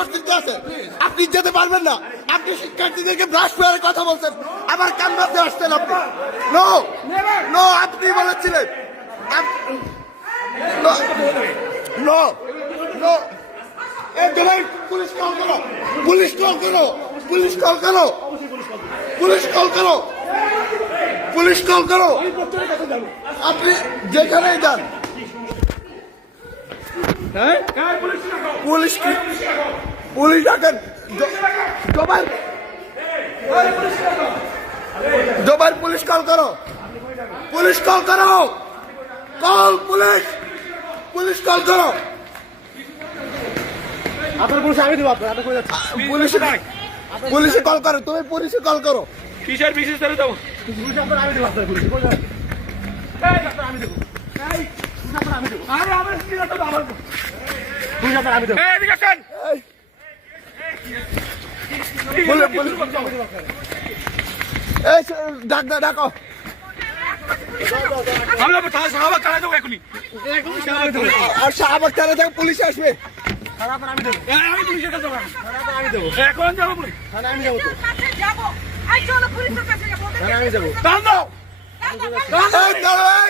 University ক্লাসে আপনি যেতে পারবেন না। আপনি শিক্ষার্থীদেরকে ব্রাশ করে কথা বলছেন, আবার ক্যাম্পাসে আসছেন আপনি। নো নো, আপনি বলেছিলেন। নো নো, পুলিশ কল করো, পুলিশ কল করো, পুলিশ কল করো, পুলিশ কল করো, পুলিশ কল করো। আপনি যেখানেই যান পুলিশ পুলিশ ডাকেন। জোবাইর পুলিশ কল করো, পুলিশ কল করো, কল পুলিশ, পুলিশ কল করো। আপনার পুলিশ আমি দেবো, আপনার পুলিশে কল করো, তুমি পুলিশে কল করো। কিসের বিশেষ করে দেবো পুলিশ আপনার আমি দেবো, আপনার পুলিশ আমি দেবো, আমি দেবো, আমার পুলিশ আপনার আমি দেবো। এই ডাক ডাকো, আর শাহবাগ থানা থেকে পুলিশ আসবে। আমি পুলিশের কাছে আমি দেবো, এখন যাবো পুলিশ আমি যাবো, আমি যাবো। এই